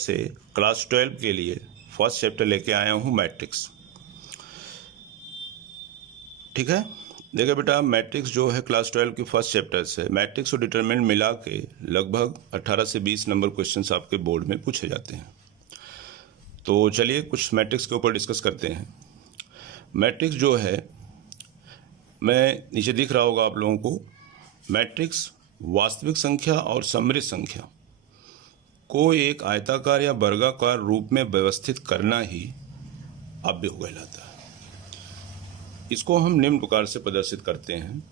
से क्लास 12 के लिए फर्स्ट चैप्टर लेके आया हूँ मैट्रिक्स। ठीक है, देखिए बेटा, मैट्रिक्स जो है क्लास 12 की फर्स्ट चैप्टर से मैट्रिक्स और डिटरमिनेंट मिला के लगभग 18 से 20 नंबर क्वेश्चंस आपके बोर्ड में पूछे जाते हैं। तो चलिए कुछ मैट्रिक्स के ऊपर डिस्कस करते हैं। मैट्रिक्स जो है, मैं नीचे दिख रहा होगा आप लोगों को, मैट्रिक्स वास्तविक संख्या और सम्मिलित संख्या को एक आयताकार या वर्गाकार रूप में व्यवस्थित करना ही अव्यय कहलाता है। इसको हम निम्न प्रकार से प्रदर्शित करते हैं।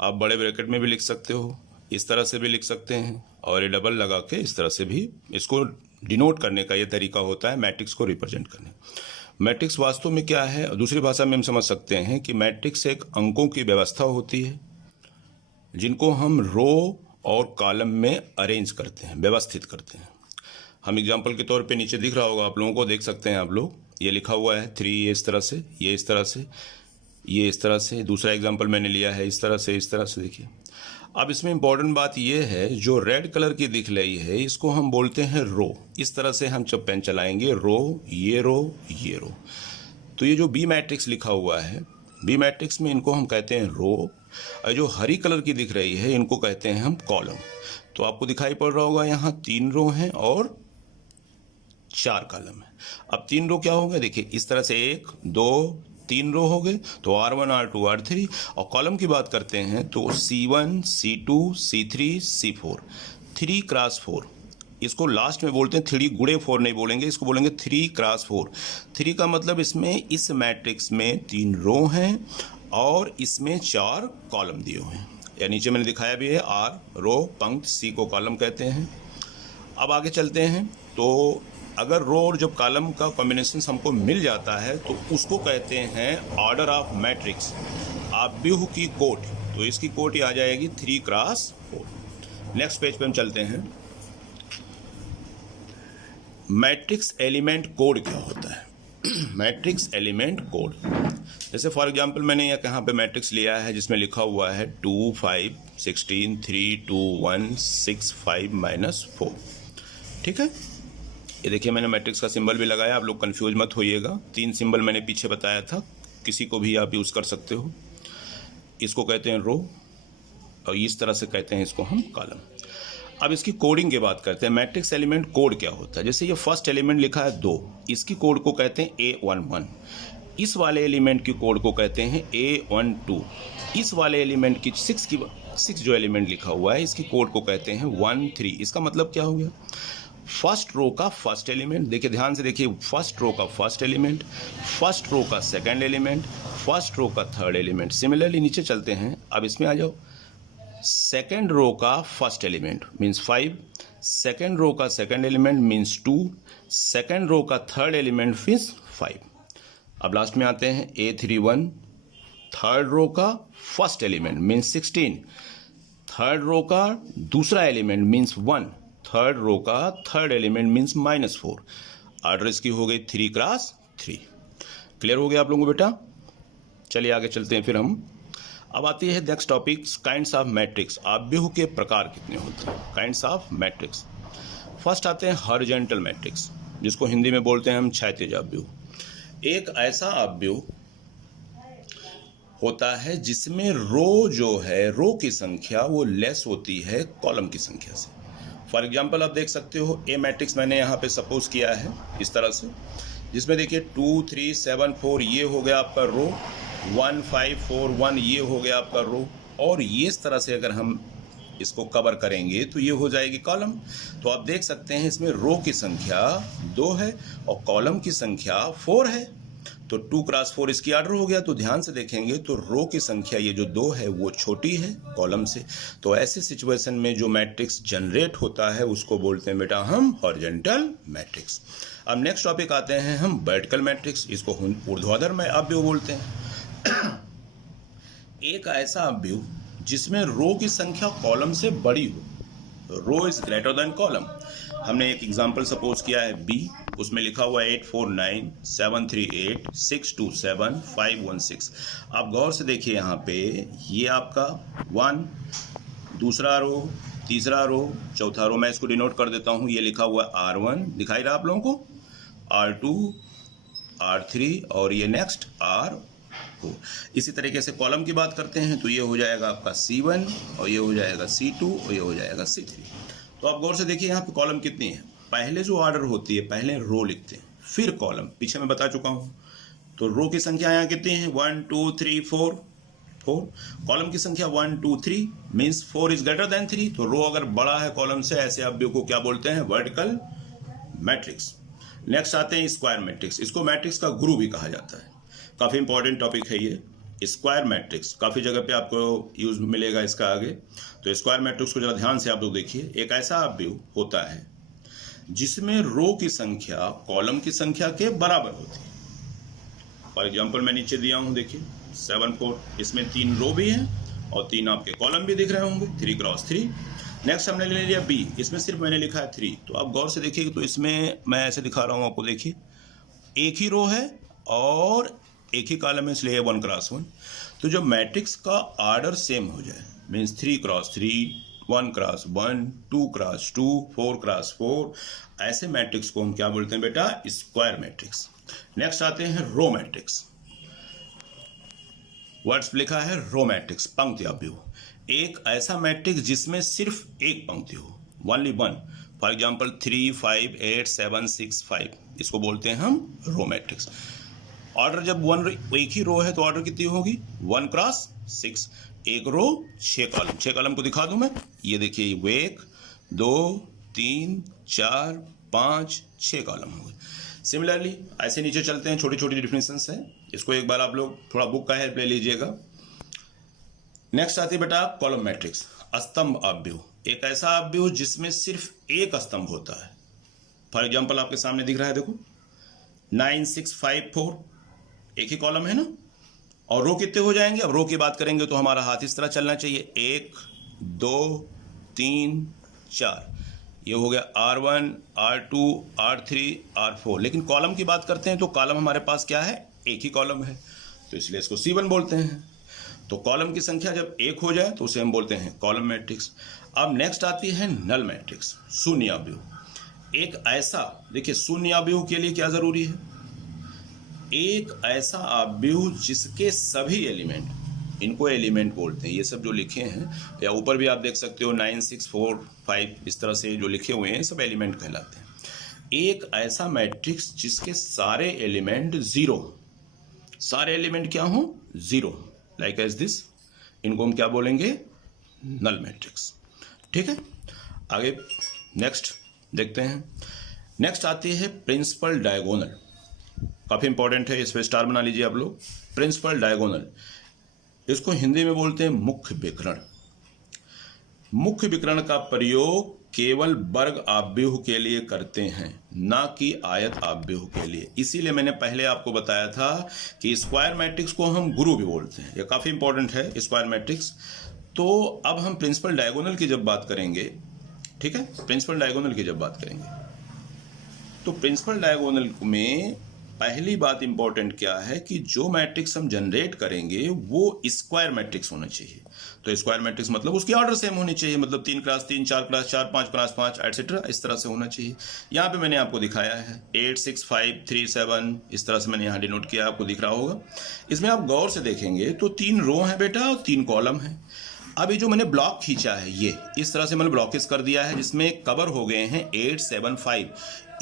आप बड़े ब्रैकेट में भी लिख सकते हो, इस तरह से भी लिख सकते हैं, और ये डबल लगा के इस तरह से भी इसको डिनोट करने का ये तरीका होता है मैट्रिक्स को रिप्रेजेंट करने। मैट्रिक्स वास्तव में क्या है, दूसरी भाषा में हम समझ सकते हैं कि मैट्रिक्स एक अंकों की व्यवस्था होती है जिनको हम रो और कॉलम में अरेंज करते हैं, व्यवस्थित करते हैं। हम एग्जांपल के तौर पे नीचे दिख रहा होगा आप लोगों को, देख सकते हैं आप लोग, ये लिखा हुआ है 3, ये इस तरह से, ये इस तरह से, ये इस तरह से। दूसरा एग्जांपल मैंने लिया है इस तरह से, इस तरह से। देखिए, अब इसमें इंपॉर्टेंट बात ये है, जो रेड कलर की दिख रही है इसको हम बोलते हैं रो। इस तरह से हम जब पेन चलाएंगे, रो, ये रो, ये रो। तो ये जो बी मैट्रिक्स लिखा हुआ है, बी मैट्रिक्स में इनको हम कहते हैं रो, और जो हरी कलर की दिख रही है इनको कहते हैं हम कॉलम। तो आपको दिखाई पड़ रहा होगा यहाँ 3 रो हैं और 4 कॉलम है। अब 3 रो क्या हो गए, देखिए इस तरह से 1, 2, 3 रो हो गए, तो R1, R2, R3। और कॉलम की बात करते हैं तो C1, C2, C3, C4, 3 cross 4। इसको लास्ट में बोलते हैं 3 गुणे 4 नहीं बोलेंगे, इसको बोलेंगे 3 क्रॉस 4। 3 का मतलब इसमें, इस मैट्रिक्स में 3 रो हैं और इसमें 4 कॉलम दिए हुए हैं, या नीचे मैंने दिखाया भी है, R रो पंक्ति, C को कॉलम कहते हैं। अब आगे चलते हैं, तो अगर रो और जब कॉलम का कॉम्बिनेशन हमको मिल जाता है तो उसको कहते हैं ऑर्डर ऑफ मैट्रिक्स, अव्यूह की कोटि। तो इसकी कोटि आ जाएगी 3 क्रॉस 4। नेक्स्ट पेज पे हम चलते हैं। मैट्रिक्स एलिमेंट कोड क्या होता है? मैट्रिक्स एलिमेंट कोड, जैसे फॉर एग्जांपल मैंने यहाँ पे मैट्रिक्स लिया है जिसमें लिखा हुआ है 2, 5, 16, 3, 2, 1, 6, 5, -4। ठीक है, ये देखिए मैंने मैट्रिक्स का सिंबल भी लगाया, आप लोग कंफ्यूज मत होइएगा। 3 सिंबल मैंने पीछे बताया था, किसी को भी आप यूज़ कर सकते हो। इसको कहते हैं रो और इस तरह से कहते हैं इसको हम कॉलम। अब इसकी कोडिंग की बात करते हैं। मैट्रिक्स एलिमेंट कोड क्या होता है? जैसे ये फर्स्ट एलिमेंट लिखा है 2, इसकी कोड को कहते हैं A11। इस वाले एलिमेंट की कोड को कहते हैं A12। इस वाले एलिमेंट की 6 जो एलिमेंट लिखा हुआ है इसकी कोड को कहते हैं 1, 3। इसका मतलब क्या हो गया? फर्स्ट रो का फर्स्ट एलिमेंट, देखिए ध्यान से देखिए, फर्स्ट रो का फर्स्ट एलिमेंट, फर्स्ट रो का सेकंड एलिमेंट, फर्स्ट रो का थर्ड एलिमेंट। सिमिलरली नीचे चलते हैं, अब इसमें आ जाओ। सेकेंड रो का first element means 5, second row का second element means 2, second row का थर्ड एलिमेंट मीन्स 5। अब लास्ट में आते हैं A31, थर्ड रो का first element means 16, third row का दूसरा एलिमेंट मीन्स 1, थर्ड रो का थर्ड एलिमेंट मीन्स -4। ऑर्डर इसकी हो गई 3 क्रॉस 3। क्लियर हो गया आप लोगों को बेटा? चलिए आगे चलते हैं फिर हम। अब आती है next topic, kinds of matrix. अव्यूह के प्रकार कितने होते हैं? Kinds of matrix. फर्स्ट आते हैं हॉरिजॉन्टल मैट्रिक्स, जिसको हिंदी में बोलते हैं हम क्षैतिज अव्यूह। एक ऐसा अव्यूह होता है जिसमें रो जो है, रो की संख्या वो लेस होती है कॉलम की संख्या से। फॉर एग्जाम्पल आप देख सकते हो, ए मैट्रिक्स मैंने यहाँ पे सपोज किया है इस तरह से, जिसमें देखिए 2, 3, 7, 4 ये हो गया आपका रो, 1, 5, 4, 1 ये हो गया आपका रो, और ये इस तरह से अगर हम इसको कवर करेंगे तो ये हो जाएगी कॉलम। तो आप देख सकते हैं इसमें रो की संख्या 2 है और कॉलम की संख्या 4 है। तो 2 क्रॉस 4 इसकी ऑर्डर हो गया। तो ध्यान से देखेंगे तो रो की संख्या ये जो 2 है वो छोटी है कॉलम से। तो ऐसे सिचुएशन में जो मैट्रिक्स जनरेट होता है उसको बोलते हैं बेटा हम हॉरिजॉन्टल मैट्रिक्स। अब नेक्स्ट टॉपिक आते हैं हम वर्टिकल मैट्रिक्स, इसको ऊर्ध्वाधर में अव्यूह बोलते हैं। एक ऐसा अव्यूह जिसमें रो की संख्या कॉलम से बड़ी हो, रो इज ग्रेटर देन कॉलम। हमने एक एग्जांपल सपोज किया है B, उसमें लिखा हुआ है 849 738 627 516। आप गौर से देखिए यहाँ पे, ये आपका 1, दूसरा रो, तीसरा रो, चौथा रो। मैं इसको डिनोट कर देता हूँ, ये लिखा हुआ R1 दिखाई रहा आप लोगों को, R2, R3 और ये नेक्स्ट R4। इसी तरीके से कॉलम की बात करते हैं तो ये हो जाएगा आपका C1 और ये हो जाएगा C2 और ये हो जाएगा C3। तो आप गौर से देखिए यहाँ पे कॉलम कितनी है। पहले जो ऑर्डर होती है, पहले रो लिखते हैं फिर कॉलम, पीछे मैं बता चुका हूँ। तो रो की संख्या यहाँ कितनी है, 1 2 3 4 4। कॉलम की संख्या 1 2 3 मीन्स 4 इज ग्रेटर देन 3। तो रो अगर बड़ा है कॉलम से, ऐसे अवयव को क्या बोलते हैं, वर्टिकल मैट्रिक्स। नेक्स्ट आते हैं स्क्वायर मैट्रिक्स। इसको मैट्रिक्स का गुरु भी कहा जाता है। काफ़ी इंपॉर्टेंट टॉपिक है ये स्क्वायर मैट्रिक्स। काफ़ी जगह पे आपको यूज मिलेगा इसका आगे। तो स्क्वायर मैट्रिक्स को जरा ध्यान से आप लोग देखिए। एक ऐसा अवयव होता है जिसमें रो की संख्या कॉलम की संख्या के बराबर होती है। फॉर एग्जाम्पल मैं नीचे दिया हूँ, देखिए 7 4। इसमें 3 रो भी हैं और 3 आपके कॉलम भी दिख रहे होंगे, 3 क्रॉस 3। नेक्स्ट हमने ले लिया बी, इसमें सिर्फ मैंने लिखा है 3। तो आप गौर से देखिए, तो इसमें मैं ऐसे दिखा रहा हूँ आपको, देखिए एक ही रो है और एक ही कॉलम है, इसलिए 1 क्रॉस 1। तो जब मैट्रिक्स का ऑर्डर सेम हो जाए, means 3 cross 3, 1 cross 1, 2 cross 2, 4 cross 4, ऐसे मैट्रिक्स को हम क्या बोलते हैं बेटा, स्क्वायर मैट्रिक्स। नेक्स्ट आते हैं रो मैट्रिक्स। वर्ड्स लिखा है रो मैट्रिक्स, पंक्ति अवयव। एक ऐसा मैट्रिक्स जिसमें सिर्फ एक पंक्ति हो, ओनली वन। फॉर एग्जाम्पल 3 5 8 7 6 5, इसको बोलते हैं हम रो मैट्रिक्स। ऑर्डर जब एक ही रो है तो ऑर्डर कितनी होगी, 1 क्रॉस 6। एक रो 6 कॉलम, 6 कॉलम को दिखा दूं मैं, ये देखिए 1 2 3 4 5 6 कॉलम हो गए। सिमिलरली ऐसे नीचे चलते हैं, छोटी छोटी डिफिनेशंस है, इसको एक बार आप लोग थोड़ा बुक का हेल्प ले लीजिएगा। नेक्स्ट आती है बेटा कॉलम मैट्रिक्स, स्तंभ अवयव। एक ऐसा अवयव जिसमें सिर्फ एक स्तंभ होता है। फॉर एग्जाम्पल आपके सामने दिख रहा है, देखो 9 6 5 4, एक ही कॉलम है ना। और रो कितने हो जाएंगे, अब रो की बात करेंगे तो हमारा हाथ इस तरह चलना चाहिए, 1 2 3 4, ये हो गया R1 R2 R3 R4। लेकिन कॉलम की बात करते हैं तो कॉलम हमारे पास क्या है, एक ही कॉलम है, तो इसलिए इसको C1 बोलते हैं। तो कॉलम की संख्या जब एक हो जाए तो उसे हम बोलते हैं कॉलम मैट्रिक्स। अब नेक्स्ट आती है नल मैट्रिक्स, शून्य अवयव। एक ऐसा, देखिए शून्य अवयव के लिए क्या जरूरी है, एक ऐसा अवयव जिसके सभी एलिमेंट, इनको एलिमेंट बोलते हैं, ये सब जो लिखे हैं, या ऊपर भी आप देख सकते हो 9 6 4 5, इस तरह से जो लिखे हुए हैं सब एलिमेंट कहलाते हैं। एक ऐसा मैट्रिक्स जिसके सारे एलिमेंट जीरो, सारे एलिमेंट क्या हो, जीरो, लाइक एज दिस, इनको हम क्या बोलेंगे, नल मैट्रिक्स। ठीक है, आगे नेक्स्ट देखते हैं। नेक्स्ट आती है प्रिंसिपल डायगोनल, काफी इंपॉर्टेंट है, इस पे स्टार बना लीजिए आप लोग। प्रिंसिपल डायगोनल, इसको हिंदी में बोलते हैं मुख्य विकर्ण। मुख्य विकर्ण का प्रयोग केवल वर्ग अवयव के लिए करते हैं, ना कि आयत अवयव के लिए। इसीलिए मैंने पहले आपको बताया था कि स्क्वायर मैट्रिक्स को हम गुरु भी बोलते हैं, ये काफी इंपॉर्टेंट है स्क्वायर मैट्रिक्स। तो अब हम प्रिंसिपल डायगोनल की जब बात करेंगे, ठीक है, प्रिंसिपल डायगोनल की जब बात करेंगे तो प्रिंसिपल डायगोनल में पहली बात इंपॉर्टेंट क्या है कि जो मैट्रिक्स हम जनरेट करेंगे वो स्क्वायर मैट्रिक्स होना चाहिए। तो स्क्वायर मैट्रिक्स मतलब उसकी ऑर्डर सेम होनी चाहिए, मतलब 3 क्रॉस 3, 4 क्रॉस 4, 5 क्रॉस 5 एटसेट्रा, इस तरह से होना चाहिए। यहाँ पे मैंने आपको दिखाया है 8 6 5 3 7, इस तरह से मैंने यहाँ डिनोट किया, आपको दिख रहा होगा। इसमें आप गौर से देखेंगे तो 3 रो है बेटा और 3 कॉलम है। अब ये जो मैंने ब्लॉक खींचा है, ये इस तरह से मैंने ब्लॉकेज कर दिया है जिसमें कवर हो गए हैं 8 7 5,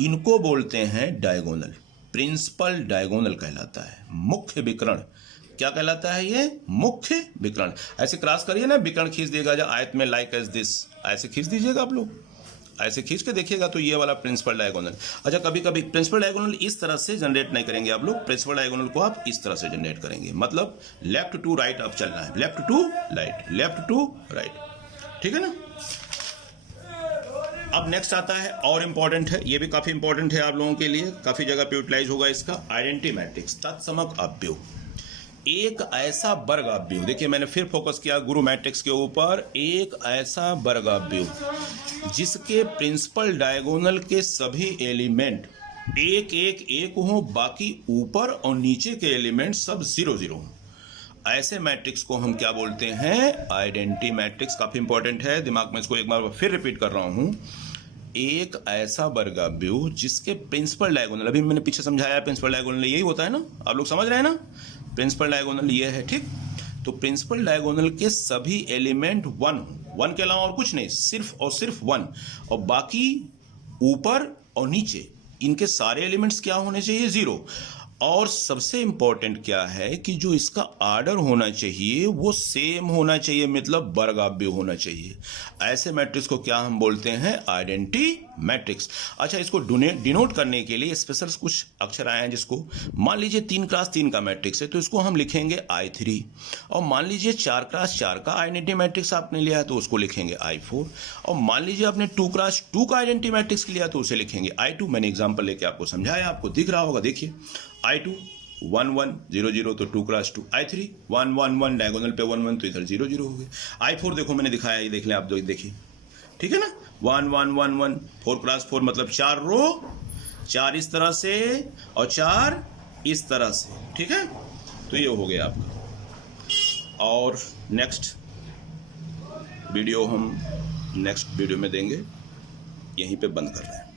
इनको बोलते हैं डायगोनल। प्रिंसिपल डायगोनल कहलाता है, मुख्य विकर्ण। क्या कहलाता है ये, मुख्य विकर्ण। ऐसे क्रॉस करिए ना, विकर्ण खींच देगा जो आयत में, लाइक एज दिस, ऐसे खींच दीजिएगा आप लोग, ऐसे खींच के देखिएगा तो ये वाला प्रिंसिपल डायगोनल। अच्छा, कभी कभी प्रिंसिपल डायगोनल इस तरह से जनरेट नहीं करेंगे आप लोग, प्रिंसिपल डायगोनल को आप इस तरह से जनरेट करेंगे, मतलब लेफ्ट टू राइट आप चलना है, left to right, left to right, ठीक है ना। अब नेक्स्ट आता है और इंपॉर्टेंट है, ये भी काफी इंपॉर्टेंट है आप लोगों के लिए, काफी जगह पे यूटिलाइज होगा इसका, आइडेंटिटी मैट्रिक्स, तत्समक अवयव। एक ऐसा वर्ग अवयव, देखिए मैंने फिर फोकस किया गुरु मैट्रिक्स के ऊपर, एक ऐसा वर्ग अवयव जिसके प्रिंसिपल डायगोनल के सभी एलिमेंट एक एक एक हो, बाकी ऊपर और नीचे के एलिमेंट सब 0 0 हो। ऐसे मैट्रिक्स को हम क्या बोलते हैं? Identity matrix. काफी इंपॉर्टेंट है, दिमाग में इसको एक बार फिर रिपीट कर रहा हूं। एक ऐसा वर्गाव्यूह जिसके प्रिंसिपल डायगोनल, अभी मैंने पीछे समझाया प्रिंसिपल डायगोनल यही होता है ना, आप लोग समझ रहे हैं ना? प्रिंसिपल डायगोनल ये है, ठीक। तो प्रिंसिपल डायगोनल के सभी एलिमेंट वन के अलावा और कुछ नहीं, सिर्फ और सिर्फ वन, और बाकी ऊपर और नीचे इनके सारे एलिमेंट्स क्या होने चाहिए? 0। और सबसे इंपॉर्टेंट क्या है कि जो इसका ऑर्डर होना चाहिए वो सेम होना चाहिए, मतलब वर्गाव्यूह होना चाहिए। ऐसे मैट्रिक्स को क्या हम बोलते हैं? Identity matrix. अच्छा, इसको डिनोट करने के लिए स्पेशल कुछ अक्षर आए हैं, जिसको मान लीजिए 3 क्रॉस 3 का मैट्रिक्स है तो इसको हम लिखेंगे I3, और मान लीजिए 4 क्रॉस 4 का आइडेंटिटी मैट्रिक्स आपने लिया है तो उसको लिखेंगे I4, और मान लीजिए आपने 2 क्रॉस 2 का आइडेंटिटी मैट्रिक्स लिया तो उसे लिखेंगे I2। मैंने एग्जाम्पल लेके आपको समझाया, आपको दिख रहा होगा, देखिए I2 1 1 0 0 तो 2 क्रॉस 2, I3 1 1 1 डायगोनल पे 1 1 तो इधर 0 0 हो गए। I4 देखो मैंने दिखाया, ये देख लें आप, देखिए, ठीक है ना? 1 1 1 1 4 क्रॉस 4 मतलब 4 रो, 4 इस तरह से और 4 इस तरह से, ठीक है? तो ये हो गया आपका। और नेक्स्ट वीडियो हम नेक्स्ट वीडियो में देंगे, यहीं पे बंद कर रहे हैं।